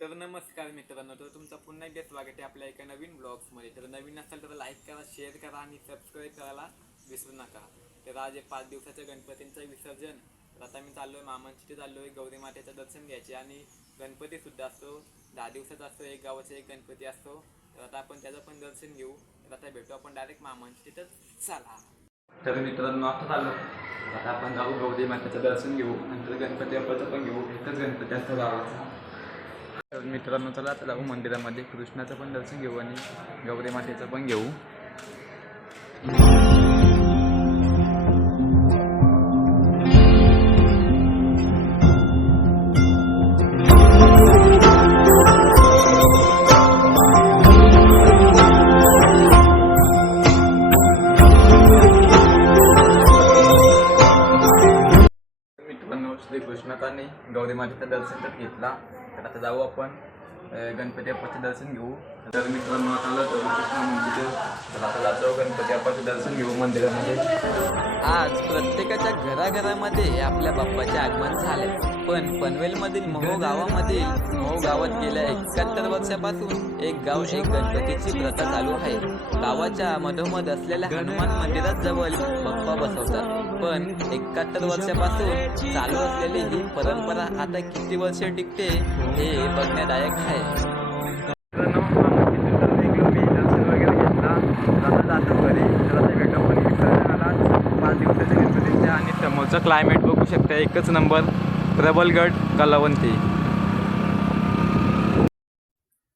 तर नमस्कार मित्रांनो तर तुमचं पुन्हा एकदा स्वागत आहे आपल्या एका नवीन ब्लॉग्समध्ये तर नवीन असेल तर लाईक करा शेअर करा आणि सबस्क्राईब करायला विसरू नका. तर आज आहे पाच दिवसाच्या गणपतींचं विसर्जन. तर आता मी चाललो आहे मामांची चाललो आहे गौरी मातेचं दर्शन घ्यायचे आणि गणपतीसुद्धा असतो. दहा दिवसाचा असतो एक गावाचा एक गणपती असतो. तर आता आपण त्याचं पण दर्शन घेऊ. तर आता भेटू आपण डायरेक्ट मामांची तिथं. चला. तर मित्रांनो आता चाललो आता आपण जाऊ गौरी मातेचं दर्शन घेऊ. नंतर गणपती बाप्पाचं पण घेऊ. एकच गणपती असतो गावाचा. तर मित्रांनो चला आता जाऊ मंदिरामध्ये. कृष्णाचं पण दर्शन घेऊ आणि गौरी मातेचं पण घेऊ. मातेचं दर्शन तर घेतला. तर आता जाऊ आपण. गणपती बाप्पाचं दर्शन घेऊ. तर मित्रांनो आता कृष्ण मंदिर. तर आता जातो गणपती बाप्पाचं दर्शन घेऊ मंदिरामध्ये. आज प्रत्येकाच्या घराघरामध्ये आपल्या बाप्पाचे आगमन झाले. पण पनवेलमधील महो गावामधील महो गावात गेल्या एकाहत्तर वर्षापासून एक गाव एक गणपतीची प्रथा चालू आहे. गावाच्या मधोमध असलेल्या हनुमान मंदिरात जवळ बाप्पा बसवतात. पण एकाहत्तर वर्षापासून चालू असलेली ही परंपरा आता किती वर्ष टिकते हे बघण्यादायक आहे. आणि समोरचं क्लायमेट बघू शकता एकच नंबर प्रबलगड कलावंती.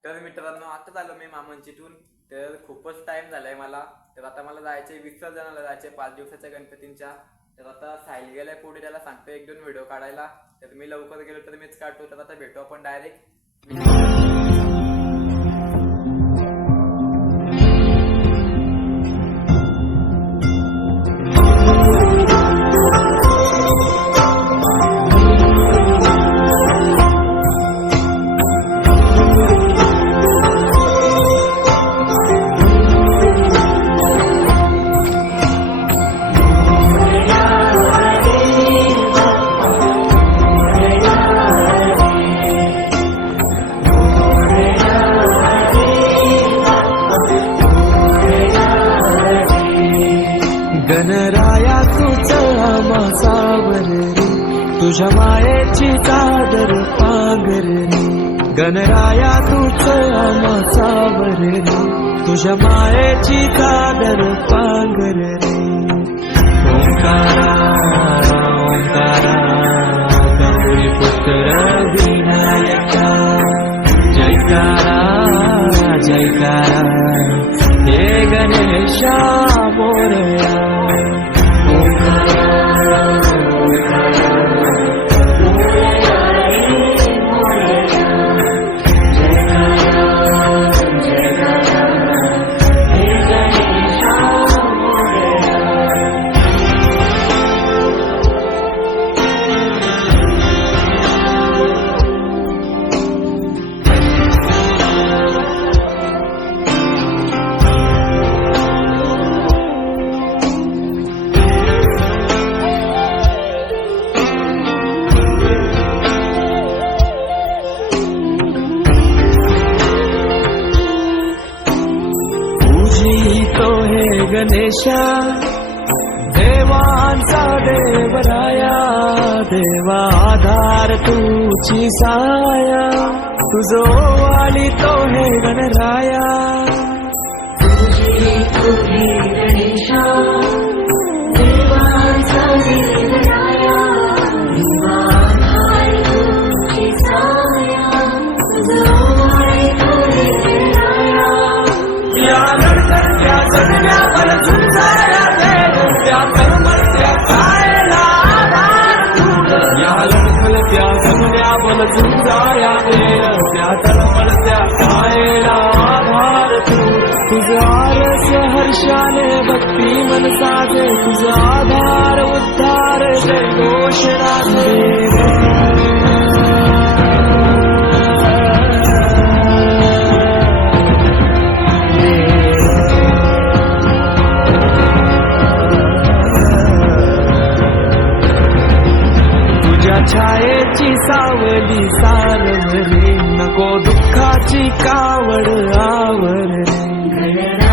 तर मित्रांनो आता आलो मी मामांचीतून तर खूपच टाइम झालाय मला. तर आता मला जायचे विसर्जनाला जायचे पाच दिवसाच्या गणपतींच्या. तर आता साहिल गेलाय पुढे त्याला सांगतो एक दोन व्हिडिओ काढायला. तर मी लवकर गेलो तर मीच काढतो. तर आता भेटू आपण डायरेक्ट तुझ्या मायेची चादर पांगर गणराया तूच आमासावर रे. तुझ्या मायेची चादर पांगर ओंकारा ओंकारा गौरी पुत्र विनायका. जयकारा जयकारा. हे गणेशा मोरया. गणेशा देवांचा देवराया देवा आधार तुझी साया तुझो वाली तो हे गणराया. आशाने भक्ती मन साजे तुझा आधार उद्धार दोष राजे छायेची सावली सार भरे नको दुःखाची कावड आवरणे.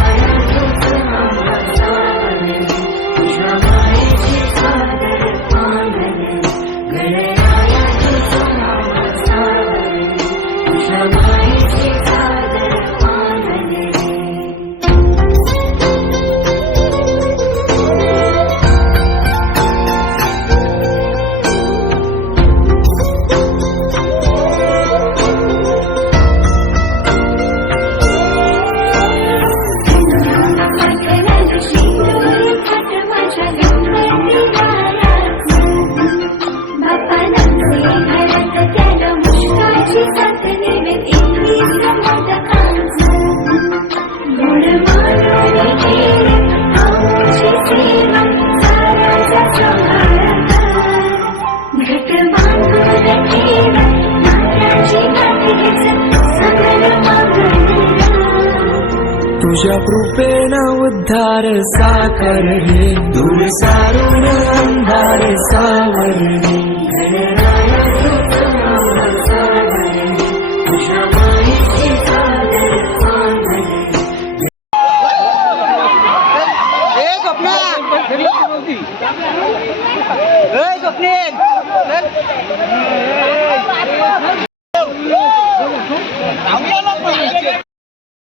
तुझ्या कृपेन उद्धार साकर हे. दूर सारून अंधार सावरणे. এই স্বপ্নিল আমি